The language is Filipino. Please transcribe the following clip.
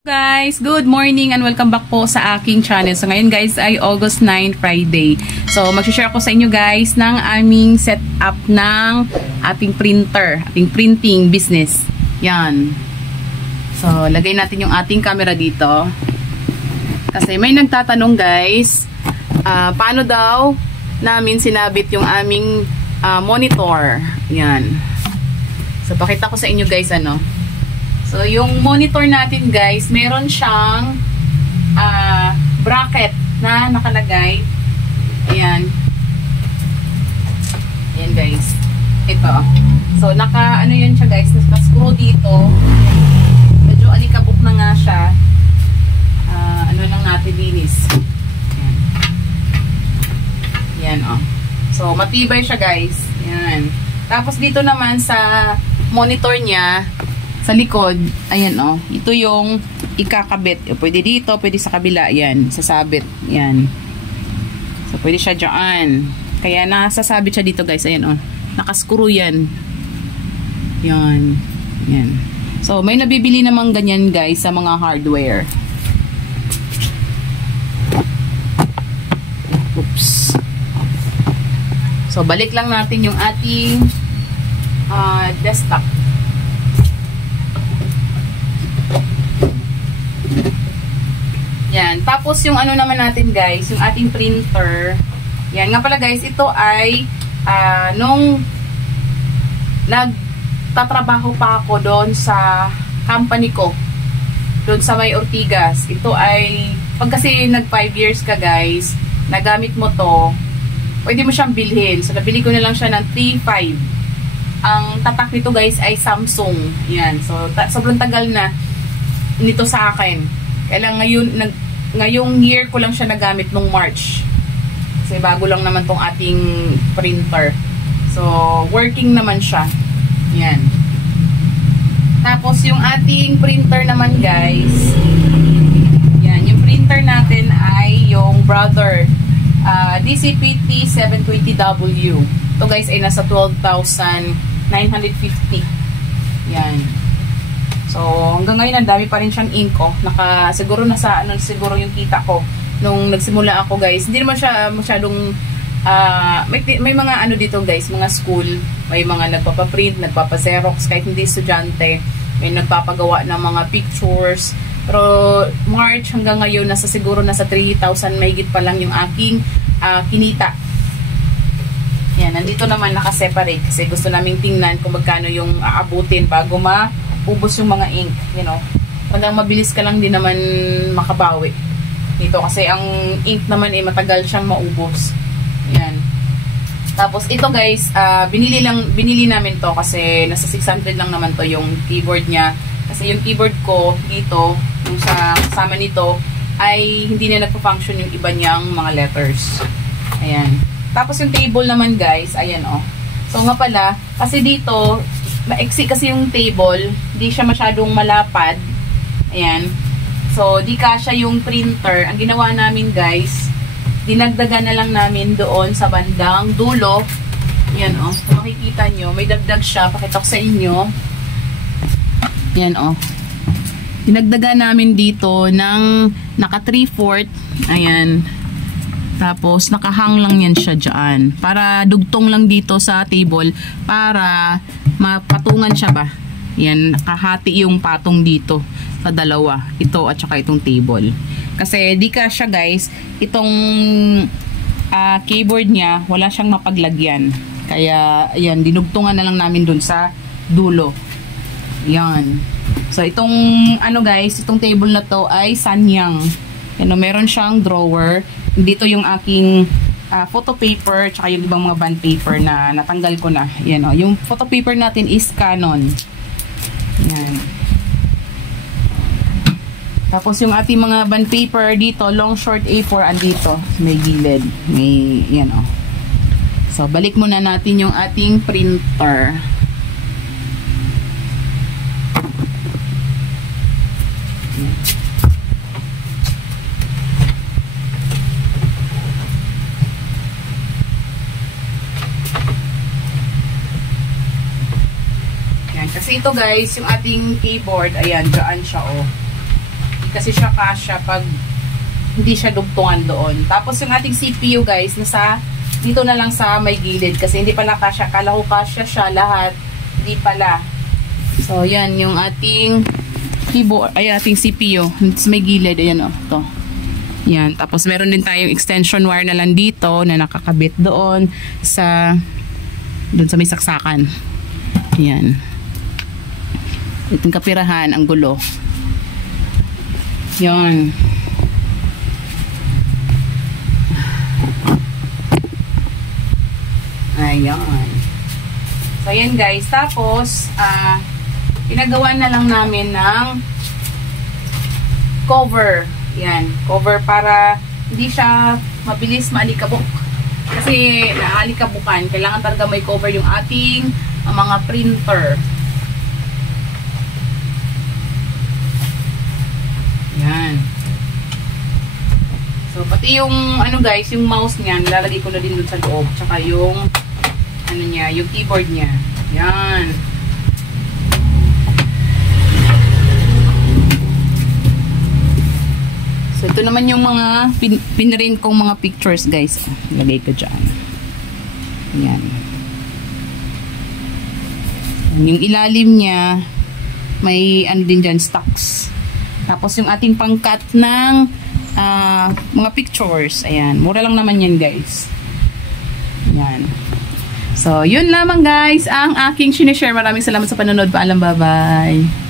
Guys, good morning and welcome back po sa aking channel. So ngayon guys ay August 9, Friday. So mag-share ako sa inyo guys ng aming setup ng ating printer, ating printing business. Yan. So lagay natin yung ating camera dito. Kasi may nagtatanong guys, paano daw namin sinabit yung aming monitor. Yan. So pakita ko sa inyo guys ano. So, yung monitor natin guys, meron siyang bracket na nakalagay. Ayan. Ayan guys. Ito. So, ano yan siya guys, naka-screw dito. Medyo alikabok na nga siya. Ano lang natin linis. Ayan. Ayan oh. So, matibay siya guys. Ayan. Tapos dito naman sa monitor niya, sa likod, ayan oh, ito yung ikakabit. Pwede dito, pwede sa kabila, ayan, sasabit, ayan. So, pwede siya dyan. Kaya nasasabit siya dito guys, ayan oh, nakascrew yan. Yan, ayan. So, may nabibili namang ganyan guys sa mga hardware. Oops. So, balik lang natin yung ating desktop. Yan. Tapos yung ano naman natin guys, yung ating printer. Yan nga pala guys, ito ay nung nagtatrabaho pa ako doon sa company ko. Doon sa May Ortigas. Ito ay, pag kasi nag 5 years ka guys, nagamit mo to, pwede mo siyang bilhin. So nabili ko na lang siya ng 3.5. Ang tatak nito guys ay Samsung. Yan. So sobrang tagal na nito sa akin. Kaya ngayong year ko lang siya nagamit nung March. Kasi bago lang naman tong ating printer. So, working naman siya. Yan. Tapos, yung ating printer naman, guys. Yan. Yung printer natin ay yung Brother DCPT 720W. Ito, guys, ay nasa 12,950. Yan. So, hanggang ngayon, ang dami pa rin siyang ink ko. Siguro nasa, siguro yung kita ko. Nung nagsimula ako, guys, hindi naman siya masyadong, may mga ano dito, guys, mga school. May mga nagpapaprint, nagpapaxerox, kahit hindi estudyante. May nagpapagawa ng mga pictures. Pero, March hanggang ngayon, siguro nasa 3,000 mahigit pa lang yung aking kinita. Yan, nandito naman nakaseparate. Kasi gusto naming tingnan kung magkano yung aabutin bago ubos yung mga ink, you know. Hanggang mabilis ka lang din naman makabawi dito kasi ang ink naman eh matagal siyang maubos. Yan. Tapos ito guys, binili namin to kasi nasa 600 lang naman to yung keyboard niya. Kasi yung keyboard ko dito, yung sa kasama nito ay hindi na nagpo-function yung iba niyang mga letters. Ayan. Tapos yung table naman guys, ayan oh. So nga pala, kasi dito maiksi kasi yung table, di siya masyadong malapad. Ayan. So, di kasya yung printer. Ang ginawa namin guys, dinagdagan na lang namin doon sa bandang dulo. Ayan o. Oh. Kung makikita nyo, may dagdag siya. Pakita ko sa inyo. Ayan o. Oh. Dinagdagan namin dito ng naka 3/4. Ayan. Tapos, nakahang lang yan siya dyan. Para dugtong lang dito sa table. Para mapatungan siya ba. Yan, nakahati yung patong dito sa dalawa. Ito at saka itong table. Kasi di ka siya guys, itong keyboard niya, wala siyang mapaglagyan. Kaya, yan, dinugtungan na lang namin dun sa dulo. Yan. So, itong, ano guys, itong table na to ay Sanyang. Yan, meron siyang drawer. Dito yung aking photo paper tsaka yung ibang mga bond paper na natanggal ko na. Yan o. Yung photo paper natin is Canon. Yan. Tapos yung ating mga bond paper dito, long short A4 andito. May gilid. May, yan o. So, balik muna natin yung ating printer. Kasi ito guys, yung ating keyboard, ayan, dyan siya oh. kasi siya kasya pag hindi siya dugtungan doon. Tapos yung ating CPU guys, dito na lang sa may gilid kasi hindi pala kasya. Kala ko kasya siya lahat. Hindi pala. So, yan yung ating keyboard, ay ating CPU. Sa may gilid, ayan o. Ito. Yan. Tapos meron din tayong extension wire na lang dito na nakakabit doon sa may saksakan. Yan. Itong kapirahan, ang gulo. Yan. Ayan. So, ayan guys. Tapos, pinagawa na lang namin ng cover. Yan. Cover para hindi siya mabilis maalikabok. Kasi naalikabukan. Kailangan talaga may cover yung ating mga printer. Yan. So, pati yung, guys, yung mouse niya, nilalagay ko na din dun sa loob. Tsaka yung, yung keyboard niya. Yan. So, ito naman yung mga pinrint kong mga pictures, guys. Lagay ko dyan. Yan. Yung ilalim niya, may din dyan, stocks. Tapos yung ating pangkat ng mga pictures. Ayan. Mura lang naman yan, guys. Yan. So, yun lamang, guys, ang aking sinishare. Maraming salamat sa panonood. Paalam, bye-bye.